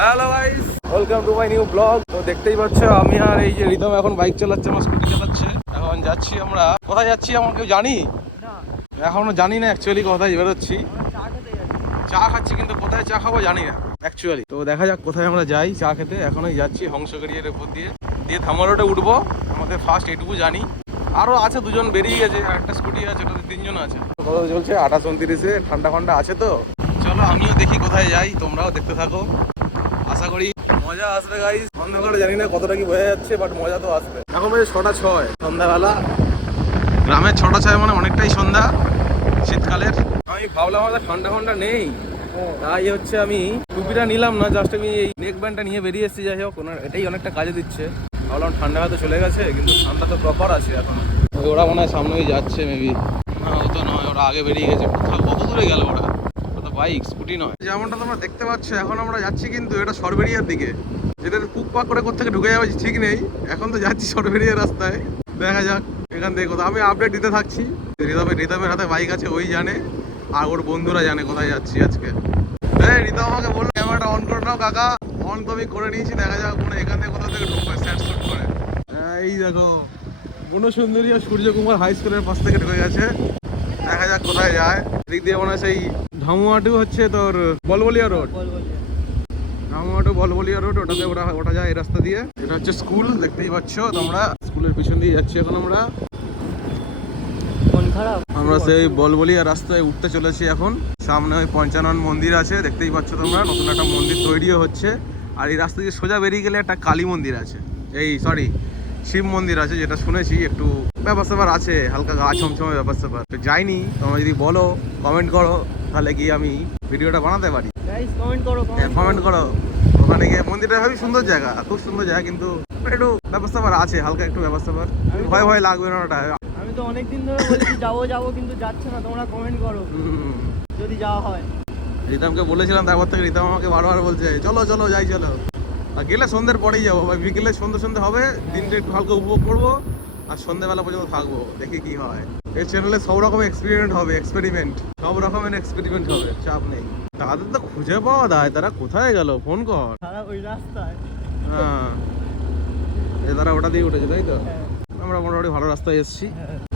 Hello guys, welcome to my new blog. তো দেখতেই পাচ্ছ আমি আর এই যে রিতম এখন বাইক চালাচ্ছে, আমার স্কুটি চালাচ্ছে। এখন যাচ্ছি আমরা, কোথায় যাচ্ছি আমার কেউ জানি না, এখনো জানি না অ্যাকচুয়ালি কোথায় বেরোচ্ছি। চা খাচ্ছি কিন্তু কোথায় চা খাবো জানি না অ্যাকচুয়ালি। তো দেখা যাক কোথায় আমরা যাই চা খেতে। এখনই যাচ্ছি হংসগড়িয়ার উপর দিয়ে ধামালোটে উঠবো। আমাদের ফার্স্ট এটুকু জানি, আরো আছে দুজন বেরিয়ে গেছে, আর একটা স্কুটি আছে, ওটাতে তিনজন আছে। কত চলছে 28-29-এ, ঠান্ডা ঠান্ডা আছে। তো চলো আমিও দেখি কোথায় যাই, তোমরাও দেখতে থাকো, আশা করি মজা আসবে গাইস। অন্ধকারে জানি না কতটা কি বোঝা যাচ্ছে, বাট মজা তো আসবে। এখন বাজে 6:06 সন্ধ্যাবেলা। গ্রামের 6:06 মানে অনেকটাই সন্ধ্যা শীতকালের। আমি ভাবলাম আমাদের ঠান্ডা ঠান্ডা নেই, তাই হচ্ছে আমি টুপিটা নিলাম না, জাস্ট আমি এই নেক ব্যান্ডটা নিয়ে বেরিয়ে এসেছি। যাই হোক, এটাই অনেকটা কাজে দিচ্ছে। ভাবলাম ঠান্ডা হয়তো চলে গেছে, কিন্তু ঠান্ডা তো প্রপার আছে এখন। ওরা মনে হয় সামনেই যাচ্ছে মেবি। না ও তো নয়, ওরা আগে বেরিয়ে গেছে। কোথাও কত দূরে গেল ওরা? বাইক স্কুটি নয়। যেমনটা তোমরা দেখতে পাচ্ছ, এখন আমরা যাচ্ছি কিন্তু এটা সরবেরিয়ার দিকে, যেটা পুকপাক করে কোথেকে ঢুকে যাবে ঠিক নেই। এখন তো যাচ্ছি সরবেরিয়ার রাস্তায়, দেখা যাক এখান থেকে কোথাও। আমি আপডেট দিতে থাকছি। রিতমের হাতে বাইক আছে, ওই জানে, আর ওর বন্ধুরা জানে কোথায় যাচ্ছি আজকে। হ্যাঁ, রিতম আমাকে বললো ক্যামেরাটা অন করে নাও কাকা। অন তো আমি করে নিয়েছি, দেখা যাক মনে এখান থেকে কোথাও থেকে ঢুকবে স্যাট শুট করে। এই দেখো বনসুন্দরী আর সূর্যকুমার হাই স্কুলের পাশ থেকে ঢুকে গেছে। দেখা যাক কোথায় যায়। দিক দিয়ে মনে হয় সেই ধামুয়াটু হচ্ছে তোর বলবলিয়া রোড, ধামুয়াটু বলবলিয়া রোড, ওটাতে ওটা যায় এই রাস্তা দিয়ে। এটা হচ্ছে স্কুল, দেখতেই পাচ্ছ তোমরা। স্কুলের পিছন দিয়ে যাচ্ছি এখন আমরা। আমরা সেই বলবলিয়া রাস্তায় উঠতে চলেছি এখন। সামনে ওই পঞ্চানন মন্দির আছে, দেখতেই পাচ্ছ তোমরা। নতুন একটা মন্দির তৈরিও হচ্ছে। আর এই রাস্তা দিয়ে সোজা বেরিয়ে গেলে একটা কালী মন্দির আছে, এই সরি শিব মন্দির আছে, যেটা শুনেছি একটু ব্যাপার স্যাপার আছে, হালকা গা ছমছমে ব্যাপার স্যাপার। যাইনি, তোমরা যদি বলো কমেন্ট করো, তাহলে কি আমি ভিডিওটা বানাতে পারি। কমেন্ট করো। ওখানে গিয়ে মন্দিরটা ভাবি সুন্দর জায়গা, খুব সুন্দর জায়গা, কিন্তু একটু ব্যাপার স্যাপার আছে, হালকা একটু ব্যাপার স্যাপার। ভয় ভয় লাগবে না ওটা। আমি তো অনেকদিন ধরে বলছি যাবো কিন্তু যাচ্ছে না। তোমরা কমেন্ট করো যদি যাওয়া হয়। রিতমকে বলেছিলাম, তারপর থেকে রিতম আমাকে বারবার বলছে চলো চলো যাই চলো। আর গেলে সন্ধ্যের পরেই যাবো, বা বিকেলে সন্ধ্যে হবে, দিনটা একটু হালকা উপভোগ করবো, আর সন্ধ্যেবেলা পর্যন্ত থাকবো, দেখি কি হয়। এই চ্যানেলে সব রকম এক্সপেরিমেন্ট হবে, সব রকমের এক্সপেরিমেন্ট হবে, চাপ নেই। তাদের তো খুঁজে পাওয়া যায়, তারা কোথায় গেল? ফোন কর। তারা ওই রাস্তায়। হ্যাঁ, তারা ওটা দিয়ে উঠেছে, তাই তো। আমরা মোটামুটি ভালো রাস্তায় এসেছি।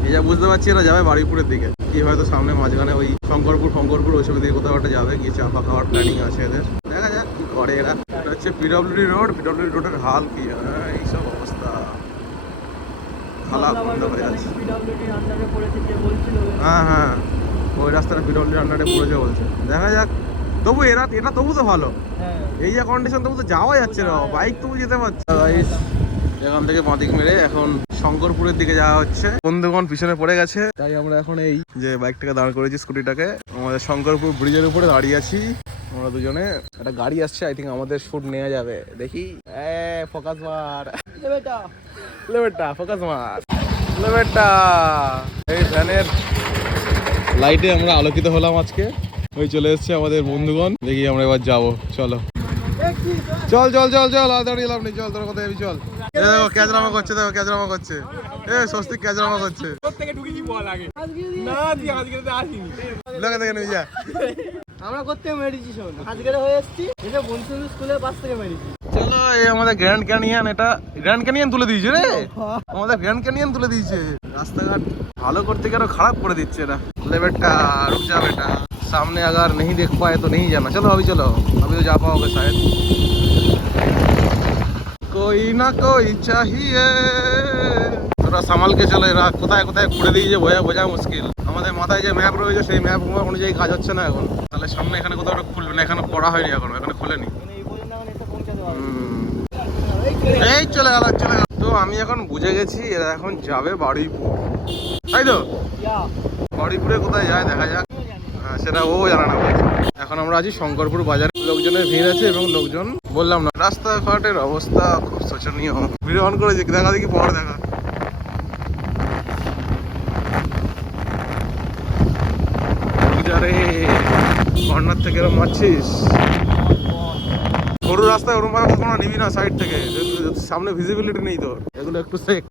এই যা বুঝতে পারছি এরা যাবে বারুইপুরের দিকে, কি হয়তো সামনে মাঝখানে ওই শঙ্করপুর ওইসব দিকে কোথাও একটা যাবে, গিয়ে চা ফা খাওয়ার প্ল্যানিং আছে এদের। দেখা যাক কি করে এরা। এটা হচ্ছে পিডব্লিউডি রোডের হাল কি, এইসব অবস্থা, খারাপ হয়ে যাচ্ছে। হ্যাঁ, ওই রাস্তাটা পিডব্লিউডির আন্ডারে পড়েছে বলছে। দেখা যাক, তবু এটা তবু তো ভালো। এই যে কন্ডিশন, তবু তো যাওয়া যাচ্ছে না, বাইক তবু যেতে পারছে। এখান থেকে বাঁদিক মেরে এখন শঙ্করপুরের দিকে যাওয়া হচ্ছে। বন্ধুগণ পিছনে পড়ে গেছে, তাই আমরা এখন এই যে বাইকটাকে দাঁড় করেছি, স্কুটিটাকে, আমাদের শঙ্করপুর ব্রিজের উপরে দাঁড়িয়ে আছি আমরা দুজনে। একটা গাড়ি আসছে, আই থিঙ্ক আমাদের শুট নেওয়া যাবে, দেখি। ফোকাস মার লেবেটা, ফোকাস মার লেবেটা। এই ভ্যানের লাইটে আমরা আলোকিত হলাম আজকে। ওই চলে এসছে আমাদের বন্ধুগণ, দেখি আমরা এবার যাবো। চলো চল চল চল চল, আর দাঁড়িয়ে লাভ নেই, চল তোর কথা যাবি, চল। দেখো ক্যাজরামা করছে, দেখো ক্যাজরামা করছে, স্বস্তিক ক্যাজরামা করছে। আমরা করতে মেরেছি, শোন আজকে হয়ে এসেছি, এটা বনসুন্দর স্কুলের পাশ থেকে মেরেছি। চলো, এই আমাদের গ্র্যান্ড ক্যানিয়ন, এটা গ্র্যান্ড ক্যানিয়ন তুলে দিয়েছে রে, আমাদের গ্র্যান্ড ক্যানিয়ন তুলে দিয়েছে। রাস্তাঘাট ভালো করতে গিয়ে আরো খারাপ করে দিচ্ছে এরা। লেবেটা রুক যা বেটা, सामने अगर नहीं देख पाए तो नहीं जाना। चलो अभी तो जा पाओगे शायद। कोई ना कोई चाहिए, তোরা সামালকে চলো। এরা কোথায় কোথায় ঘুরে দিয়ে যে বোঝা মুশকিল। আমাদের মাথায় যে ম্যাপ রয়েছে, সেই ম্যাপ অনুযায়ী কাজ হচ্ছে না এখন। তাহলে সামনে এখানে কোথাও খুলবে না, এখানে করা হয়নি এখনো, এখানে খোলেনি। এই চলে গেল। তো আমি এখন বুঝে গেছি, এরা এখন যাবে বারুইপুর, তাই তো। বারুইপুরে কোথায় যায় দেখা যাক, সেটা ও জানে না। এখন আমরা আছি শঙ্করপুর বাজারে, লোকজনের ভিড় আছে এবং লোকজন, বললাম না, রাস্তাঘাটের অবস্থা খুব শোচনীয়। ভিডিও অন করেছি, দেখা দেখি পর দেখা। কর্নার থেকে এরকম মারছিস, সরু রাস্তায় ওরম ভাবে কখনো নিবি না সাইড থেকে, সামনে ভিজিবিলিটি নেই তোর। এগুলো একটু সেক।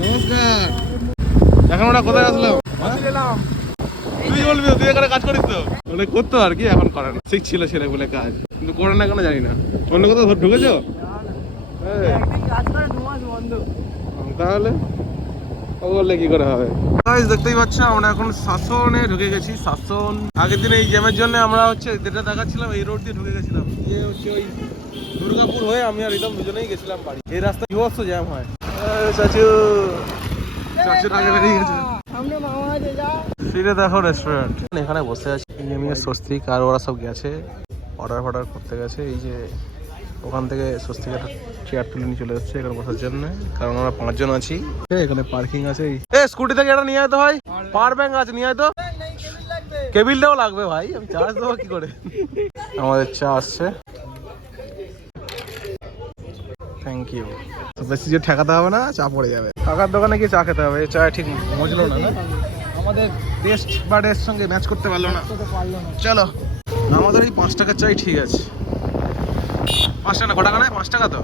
নমস্কার। এখন ওরা কোথায় আসলাম? তুই বলবি তুই এখানে কাজ করিস তো? মানে করতো আর কি, এখন করে না, শিখছিল ছেলে বলে কাজ, কিন্তু করে না কেন জানি না। অন্য কোথাও ঢুকেছো? একদিন কাজ করে 2 মাস বন্ধ। তাহলে ও বললে কি করে হবে? গাইস দেখতেই পাচ্ছ আমরা এখন শাসনে ঢুকে গেছি। শাসন আগের দিন এই জ্যামের জন্য আমরা হচ্ছে যেটা দেখাচ্ছিলাম এই রোড দিয়ে ঢুকে গেছিলাম, যে হচ্ছে ওই দুর্গাপুর হয়ে আমি আর রিদম দুজনেই গেছিলাম বাড়ি। এই রাস্তা বিভৎস জ্যাম হয়। চাচু চাচুর আগে বেরিয়ে গেছে। সামনে মামা আছে, যা। ফিরে দেখো রেস্টুরেন্ট, এখানে বসে আছি গেমিংয়ের স্বস্তিক, আর ওরা সব গেছে অর্ডার করতে গেছে। এই যে ওখান থেকে স্বস্তিক একটা চেয়ার তুলে নিয়ে চলে যাচ্ছে এখানে বসার জন্য, কারণ আমরা 5 জন আছি। এখানে পার্কিং আছে। স্কুটি থেকে এটা নিয়ে যেতে হয়, পাওয়ার ব্যাংক আছে নিয়ে যেত, কেবিলটাও লাগবে ভাই, আমি চার্জ দেবো কি করে? আমাদের চা আসছে, থ্যাংক ইউ। বেশি যে ঠেকাতে হবে না, চা পড়ে যাবে। কাকার দোকানে গিয়ে চা খেতে হবে, চা ঠিক মজলো না, আমাদের টেস্ট বাডের সঙ্গে ম্যাচ করতে পারলো না। চলো আমাদের এই 5 টাকার চাই ঠিক আছে। 5 টাকা না, 5 টাকা নয়, 5 টাকা তো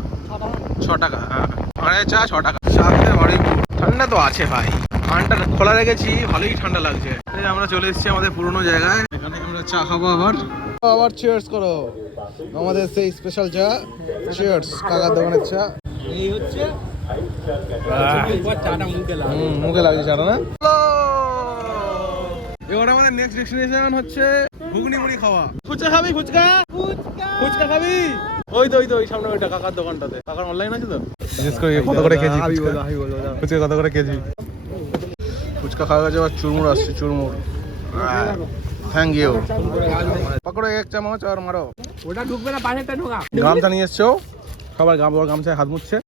6 টাকা। হ্যাঁ আরে চা 6 টাকা। চা খেতে বাড়ি ঠান্ডা তো আছে ভাই, ঠান্ডা খোলা রেখেছি, ভালোই ঠান্ডা লাগছে। এই আমরা চলে এসেছি আমাদের পুরনো জায়গায়, এখানে আমরা চা খাবো। আবার চিয়ার্স করো আমাদের সেই স্পেশাল চা। চিয়ার্স কাকার দোকানের চা। এই হচ্ছে চাটা মুখে লাগছে চাটা না। এবার আমাদের নেক্সট ডেস্টিনেশন হচ্ছে ঘুগনি মুড়ি খাওয়া। ফুচকা খাবি? ফুচকা ফুচকা খাবি? ওই তো ওই সামনে ওইটা কাকার দোকানটাতে। কাকার অনলাইন আছে তো? বিশেষ করে কত করে কেজি ফুচকা? কত করে কেজি ফুচকা খাওয়া গেছে, আবার চুরমুর আসছে, চুরমুর। Thank you. পকড়ো 1 চামচ আর মারো। ওটা ঢুকবে না, পাশেরটা ঢোকা। গামছা নিয়ে এসছো, সবার গামছায় হাত মুছছে।